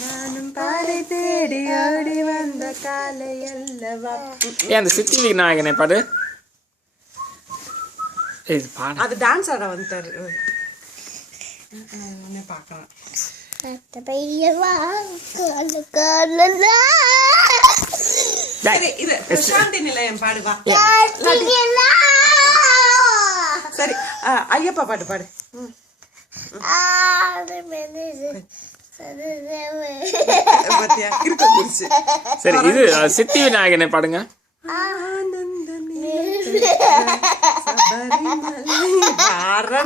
நானும் பாலை தேடி ஓடி வந்த காலை அல்லவா. ஏன் அந்த சித்தி விநாயகனை பாடு. அது டான்ஸ் ஆட வந்துட்டாரு. பார்க்கலாம். சாந்தி நிலையம் பாடுவா. சரி ஐயப்பா பாட்டு பாடு. சரி இது சித்தி விநாயகனை பாடுங்க.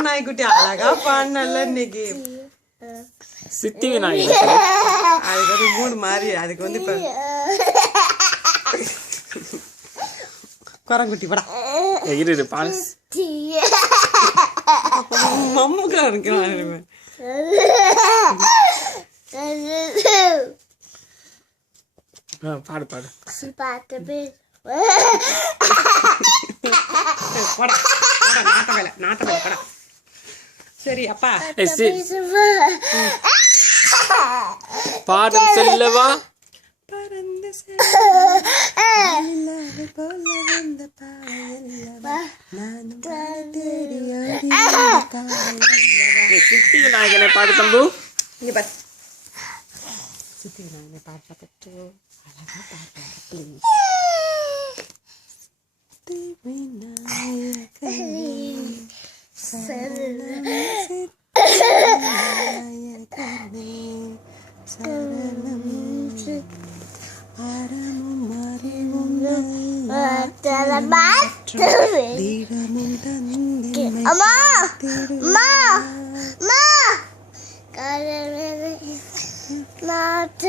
நாய்க்குட்டி அழகா பாடினல்ல இன்னைக்கு. சித்தி விநாயகன் அதுக்கு வந்து மூணு மாறி. அதுக்கு வந்து இப்ப குரங்குட்டி படா இரு பாடு. மம்முக்கா இருக்கிறான். பாடு பாடு. சரி அப்பா பாடம் சொல்லவா. சித்தி விநாயகனை பாடு தம்பு. சித்தி விநாயகனை பாடு பார்த்துட்டு அழகா பாடுறாரு. Not